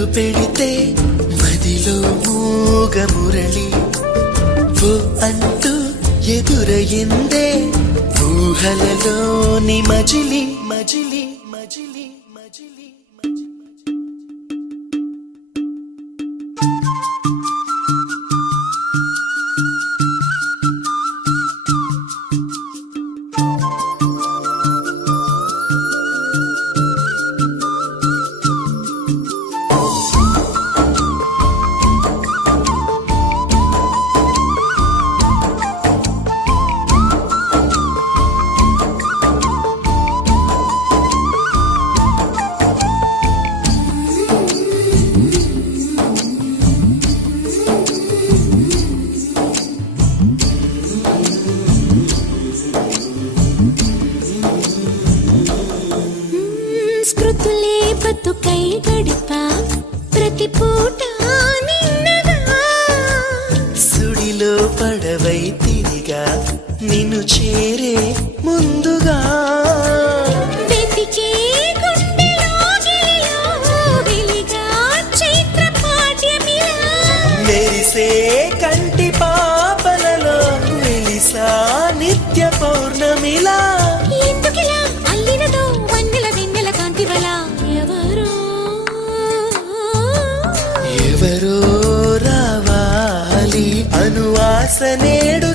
ఎదురు పెడితే మదిలో మూగ మురళి ఓ అంటూ ఎదురయిందే ఊహలలోని మజిలీ మజిలీ మజిలీ మజిలీ స్మృతులే బతుకై గడిపా ప్రతి పూట నిన్నగా సుడిలో పడవై తిరిగా నిన్ను చేరే ముందుగా వెతికే గుండెలో గిలిలో వెలిగా చైత్ర పాఠ్యమిలా మెరిసే కంటి పాపలలో వెలిసా నిత్య పౌర్ణమిలా ఎందుకిలా అల్లినదో వన్నెల వెన్నెల కాంతివలా ఎవరో ఎవరో రావాలి అనువాస నేడు